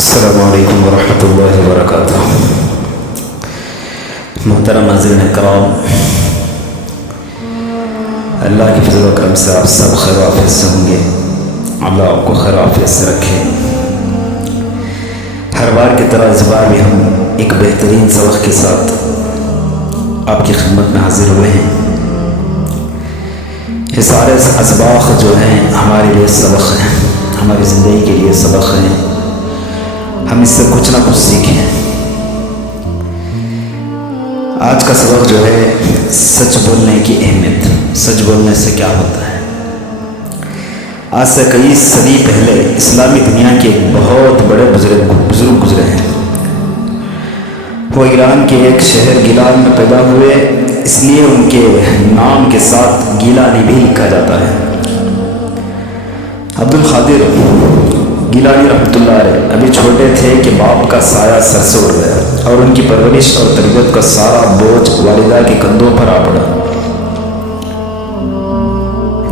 السلام علیکم ورحمۃ اللہ وبرکاتہ۔ محترم ناظرین کرام، اللہ کی فضل و کرم سے آپ سب خیر و عافیت سے ہوں گے۔ اللہ آپ کو خیر و عافیت سے رکھے۔ ہر بار کی طرح اس بار بھی ہم ایک بہترین سبق کے ساتھ آپ کی خدمت میں حاضر ہوئے ہیں۔ یہ سارے اسباق جو ہیں ہمارے لیے سبق ہیں، ہماری زندگی کے لیے سبق ہیں، ہم اس سے کچھ نہ کچھ سیکھیں۔ آج کا سبق جو ہے سچ بولنے کی اہمیت، سچ بولنے سے کیا ہوتا ہے۔ آج سے کئی صدی پہلے اسلامی دنیا کے ایک بہت بڑے بزرگ گزرے ہیں۔ وہ ایران کے ایک شہر گیلان میں پیدا ہوئے، اس لیے ان کے نام کے ساتھ گیلانی بھی لکھا جاتا ہے۔ عبد القادر گیلانی رحمۃ اللہ علیہ ابھی چھوٹے تھے کہ باپ کا سایہ سر سے اڑ گیا اور ان کی پرورش اور تربیت کا سارا بوجھ والدہ کے کندھوں پر آ پڑا،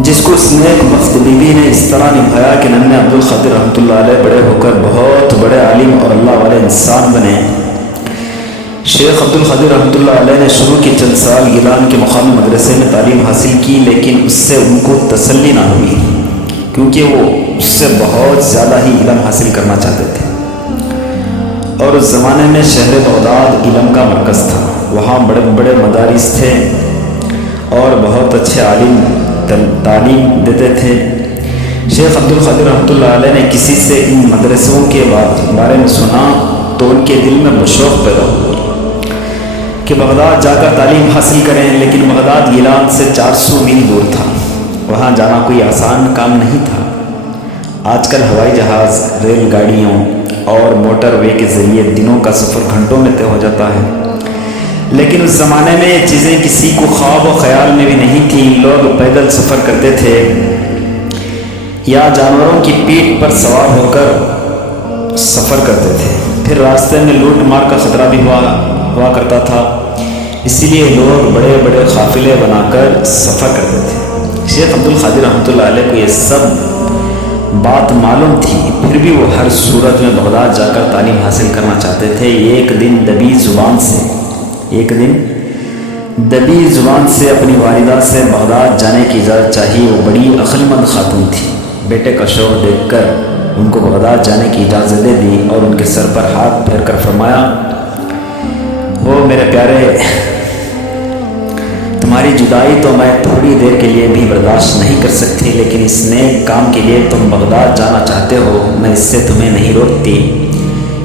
جس کو اس نیک بخت بیوی نے اس طرح نبھایا کہ ننھے عبد القادر رحمۃ اللہ علیہ بڑے ہو کر بہت بڑے عالم اور اللہ والے انسان بنے۔ شیخ عبد القادر رحمۃ اللہ علیہ نے شروع کے چند سال گیلان کے مقامی مدرسے میں تعلیم حاصل کی، لیکن اس سے ان کو تسلی نہ ہوئی، کیونکہ وہ اس سے بہت زیادہ ہی علم حاصل کرنا چاہتے تھے۔ اور اس زمانے میں شہر بغداد علم کا مرکز تھا، وہاں بڑے بڑے مدارس تھے اور بہت اچھے عالم تعلیم دیتے تھے۔ شیخ عبد القادر رحمۃ اللہ علیہ نے کسی سے ان مدرسوں کے بارے میں سنا تو ان کے دل میں شوق پیدا ہوا کہ بغداد جا کر تعلیم حاصل کریں، لیکن بغداد گیلان سے 400 میل دور تھا، وہاں جانا کوئی آسان کام نہیں تھا۔ آج کل ہوائی جہاز، ریل گاڑیوں اور موٹر وے کے ذریعے دنوں کا سفر گھنٹوں میں طے ہو جاتا ہے، لیکن اس زمانے میں یہ چیزیں کسی کو خواب و خیال میں بھی نہیں تھیں۔ لوگ پیدل سفر کرتے تھے یا جانوروں کی پیٹھ پر سوار ہو کر سفر کرتے تھے، پھر راستے میں لوٹ مار کا خطرہ بھی ہوا کرتا تھا، اسی لیے لوگ بڑے بڑے قافلے بنا کر سفر کرتے تھے۔ شیخ عبد القادر رحمۃ اللہ علیہ کو یہ سب بات معلوم تھی، پھر بھی وہ ہر صورت میں بغداد جا کر تعلیم حاصل کرنا چاہتے تھے۔ ایک دن دبی زبان سے اپنی والدہ سے بغداد جانے کی اجازت چاہی۔ وہ بڑی عقل مند خاتون تھی، بیٹے کا شوق دیکھ کر ان کو بغداد جانے کی اجازت دے دی اور ان کے سر پر ہاتھ پھیر کر فرمایا، او میرے پیارے، تمہاری جدائی تو میں تھوڑی دیر کے لیے بھی برداشت نہیں کر سکتی، لیکن اس نیک کام کے لیے تم بغداد جانا چاہتے ہو، میں اس سے تمہیں نہیں روکتی۔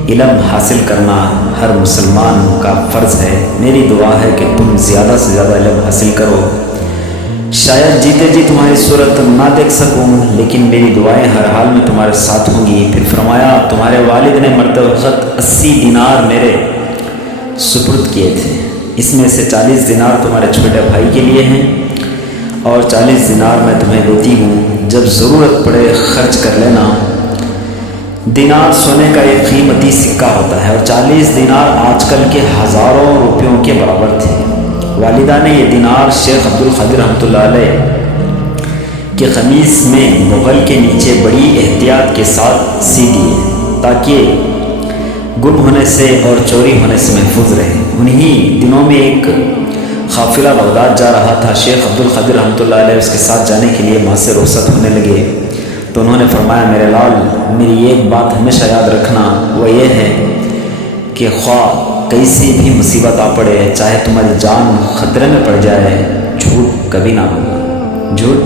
علم حاصل کرنا ہر مسلمان کا فرض ہے۔ میری دعا ہے کہ تم زیادہ سے زیادہ علم حاصل کرو۔ شاید جیتے جی تمہاری صورت نہ دیکھ سکوں، لیکن میری دعائیں ہر حال میں تمہارے ساتھ ہوں گی۔ پھر فرمایا، تمہارے والد نے مرتے وقت 80 دینار میرے سپرد کیے تھے، اس میں سے 40 دینار تمہارے چھوٹے بھائی کے لیے ہیں اور 40 دینار میں تمہیں دیتی ہوں، جب ضرورت پڑے خرچ کر لینا۔ دینار سونے کا ایک قیمتی سکہ ہوتا ہے اور 40 دینار آج کل کے ہزاروں روپیوں کے برابر تھے۔ والدہ نے یہ دینار شیخ عبد القادر رحمۃ اللہ علیہ کے قمیص میں بغل کے نیچے بڑی احتیاط کے ساتھ سی دیے تاکہ گم ہونے سے اور چوری ہونے سے محفوظ رہے۔ انہی دنوں میں ایک قافلہ بغداد جا رہا تھا۔ شیخ عبد القادر رحمۃ اللہ علیہ اس کے ساتھ جانے کے لیے ماں سے رخصت ہونے لگے تو انہوں نے فرمایا، میرے لال، میری ایک بات ہمیشہ یاد رکھنا، وہ یہ ہے کہ خواہ کیسی بھی مصیبت آ پڑے، چاہے تمہاری جان خطرے میں پڑ جائے، جھوٹ کبھی نہ بولنا، جھوٹ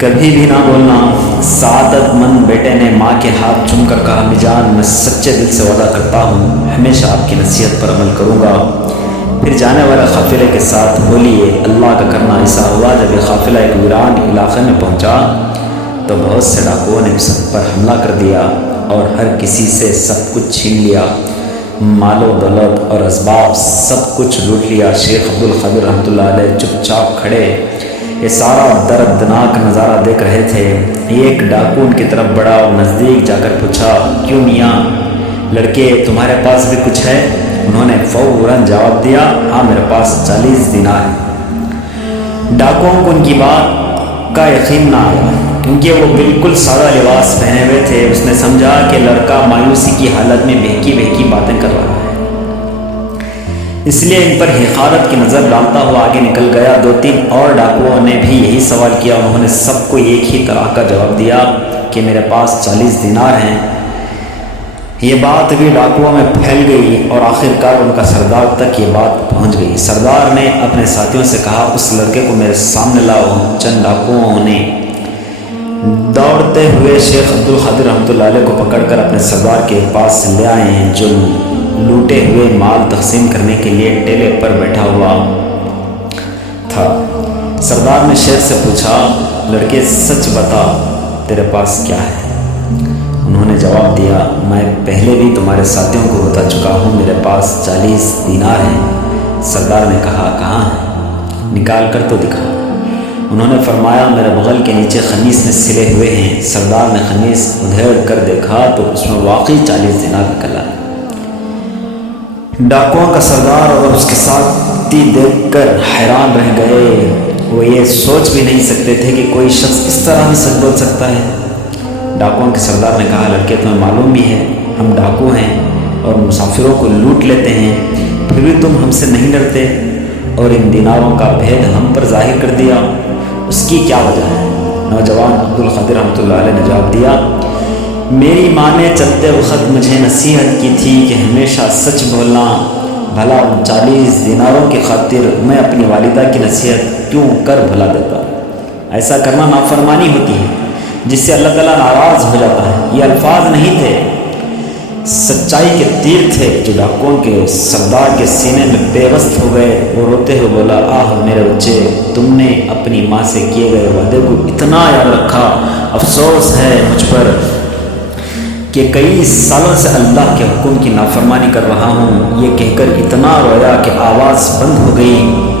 کبھی بھی نہ بولنا۔ سعادت مند بیٹے نے ماں کے ہاتھ چوم کر کہا، امی جان، میں سچے دل سے وعدہ کرتا ہوں ہمیشہ آپ کی نصیحت پر عمل کروں گا۔ پھر جانے والے قافلے کے ساتھ بولیے، اللہ کا کرنا ایسا ہوا جب یہ قافلہ ایک ویران علاقے میں پہنچا تو بہت سے ڈاکوؤں نے اس پر حملہ کر دیا اور ہر کسی سے سب کچھ چھین لیا، مال و دولت اور اسباب سب کچھ لوٹ لیا۔ شیخ عبد القادر رحمۃ اللہ علیہ چپ چاپ کھڑے یہ سارا دردناک نظارہ دیکھ رہے تھے۔ ایک ڈاکو ان کی طرف بڑھا اور نزدیک جا کر پوچھا، کیوں میاں لڑکے، تمہارے پاس بھی کچھ ہے؟ انہوں نے فوراً جواب دیا، ہاں میرے پاس 40 دینار ہے۔ ڈاکوؤں کو ان کی بات کا یقین نہ آیا کیونکہ وہ بالکل سادہ لباس پہنے ہوئے تھے۔ اس نے سمجھا کہ لڑکا مایوسی کی حالت میں بہکی بہکی باتیں کر رہا ہے، اس لیے ان پر حقارت کی نظر ڈالتا ہوا آگے نکل گیا۔ 2-3 اور ڈاکوؤں نے بھی یہی سوال کیا۔ انہوں نے سب کو ایک ہی طرح کا جواب دیا کہ میرے پاس 40 دینار ہیں۔ یہ بات بھی ڈاکوؤں میں پھیل گئی اور آخرکار ان کا سردار تک یہ بات پہنچ گئی۔ سردار نے اپنے ساتھیوں سے کہا، اس لڑکے کو میرے سامنے لاؤ۔ چند ڈاکوؤں نے دوڑتے ہوئے شیخ عبدالقادر رحمۃ اللہ علیہ کو پکڑ کر اپنے سردار کے پاس لے آئے ہیں، جو لوٹے ہوئے مال تقسیم کرنے کے لیے ٹیلے پر بیٹھا ہوا تھا۔ سردار نے شیخ سے پوچھا، لڑکے سچ بتا، تیرے پاس کیا ہے؟ انہوں نے جواب دیا، میں پہلے بھی تمہارے ساتھیوں کو بتا چکا ہوں، میرے پاس 40 دینار ہیں۔ سردار نے کہا، کہاں ہیں؟ نکال کر تو دکھا۔ انہوں نے فرمایا، میرے بغل کے نیچے خمیس میں سلے ہوئے ہیں۔ سردار نے خمیس ادھیڑ کر دیکھا تو اس میں واقعی 40 دینار نکلا۔ ڈاکوؤں کا سردار اور اس کے ساتھی دیکھ کر حیران رہ گئے۔ وہ یہ سوچ بھی نہیں سکتے تھے کہ کوئی شخص اس طرح بھی سچ بول سکتا ہے۔ ڈاکوؤں کے سردار نے کہا، لڑکے تمہیں معلوم بھی ہے ہم ڈاکو ہیں اور مسافروں کو لوٹ لیتے ہیں، پھر بھی تم ہم سے نہیں ڈرتے اور ان دیناروں کا بھید ہم پر ظاہر کر دیا، اس کی کیا وجہ ہے؟ نوجوان عبدالقادر رحمۃ اللہ علیہ نے جواب دیا، میری ماں نے چلتے وقت مجھے نصیحت کی تھی کہ ہمیشہ سچ بولنا، بھلا ان 40 دیناروں کی خاطر میں اپنی والدہ کی نصیحت کیوں کر بھلا دیتا؟ ایسا کرنا نافرمانی ہوتی ہے جس سے اللہ تعالیٰ ناراض ہو جاتا ہے۔ یہ الفاظ نہیں تھے، سچائی کے تیر تھے جو ڈاکوؤں کے سردار کے سینے میں پیوست ہو گئے۔ وہ روتے ہوئے بولا، آہ میرے بچے، تم نے اپنی ماں سے کیے گئے وعدے کو اتنا یاد رکھا، افسوس ہے مجھ پر کہ کئی سالوں سے اللہ کے حکم کی نافرمانی کر رہا ہوں۔ یہ کہہ کر اتنا رویا کہ آواز بند ہو گئی۔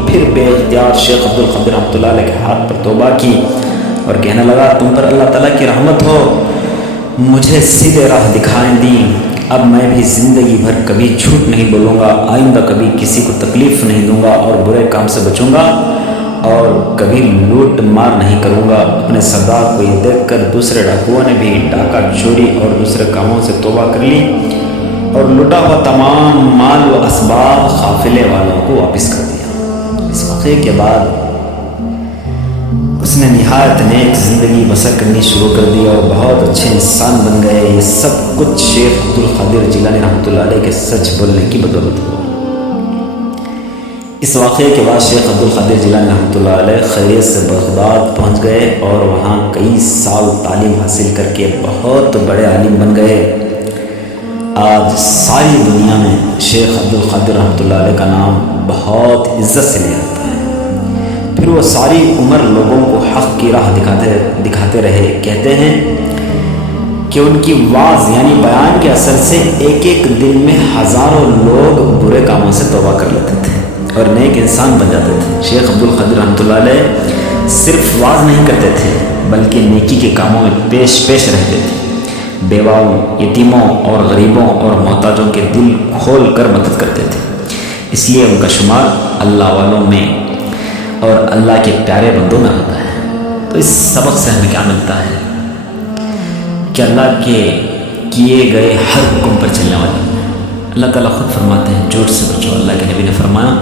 پھر بے اختیار شیخ عبدالقادر رحمۃ اللہ علیہ کے ہاتھ پر توبہ کی اور کہنے لگا، تم پر اللہ تعالیٰ کی رحمت ہو، مجھے سیدھے راہ دکھائیں دی، اب میں بھی زندگی بھر کبھی جھوٹ نہیں بولوں گا، آئندہ کبھی کسی کو تکلیف نہیں دوں گا اور برے کام سے بچوں گا اور کبھی لوٹ مار نہیں کروں گا۔ اپنے سردار کو یہ دیکھ کر دوسرے ڈاکوؤں نے بھی ڈاکہ چوری اور دوسرے کاموں سے توبہ کر لی اور لوٹا ہوا تمام مال و اسباب قافلے والوں کو واپس کر دیا۔ اس واقعے کے بعد اس نے نہایت نیک زندگی بسر کرنی شروع کر دی اور بہت اچھے انسان بن گئے۔ یہ سب کچھ شیخ عبدالقادر جیلانی رحمۃ اللہ علیہ کے سچ بولنے کی بدولت ہوا۔ اس واقعے کے بعد شیخ عبدالقادر جیلانی رحمۃ اللہ علیہ خیریت سے بغداد پہنچ گئے اور وہاں کئی سال تعلیم حاصل کر کے بہت بڑے عالم بن گئے۔ آج ساری دنیا میں شیخ عبدالقادر رحمۃ اللہ علیہ کا نام بہت عزت سے لیا جاتا ہے۔ پھر وہ ساری عمر لوگوں کو حق کی راہ دکھاتے رہے۔ کہتے ہیں کہ ان کی واعظ یعنی بیان کے اثر سے ایک ایک دن میں ہزاروں لوگ برے کاموں سے توبہ کر لیتے تھے اور نیک انسان بن جاتے تھے۔ شیخ عبدالقادر رحمۃ اللہ علیہ صرف واعظ نہیں کرتے تھے بلکہ نیکی کے کاموں میں پیش رہتے تھے۔ بیواؤں، یتیموں اور غریبوں اور محتاجوں کے دل کھول کر مدد کرتے تھے، اس لیے ان کا شمار اللہ والوں میں اور اللہ کے پیارے بندوں میں ہوتا ہے۔ تو اس سبق سے ہمیں کیا ملتا ہے کہ اللہ کے کیے گئے ہر حکم پر چلنے والے اللہ تعالیٰ خود فرماتے ہیں، جھوٹ سے بچو۔ اللہ کے نبی نے فرمایا،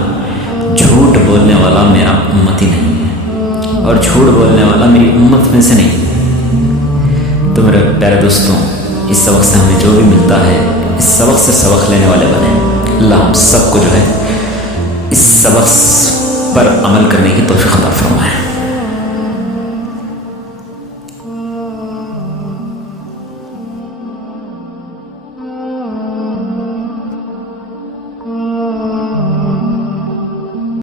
جھوٹ بولنے والا میرا امتی نہیں ہے اور جھوٹ بولنے والا میری امت میں سے نہیں ہے۔ تو میرے پیارے دوستوں، اس سبق سے ہمیں جو بھی ملتا ہے، اس سبق سے سبق لینے والے بنیں۔ اللہ ہم سب کو جو ہے اس سبق پر عمل کرنے کی توفیق عطا فرمائے۔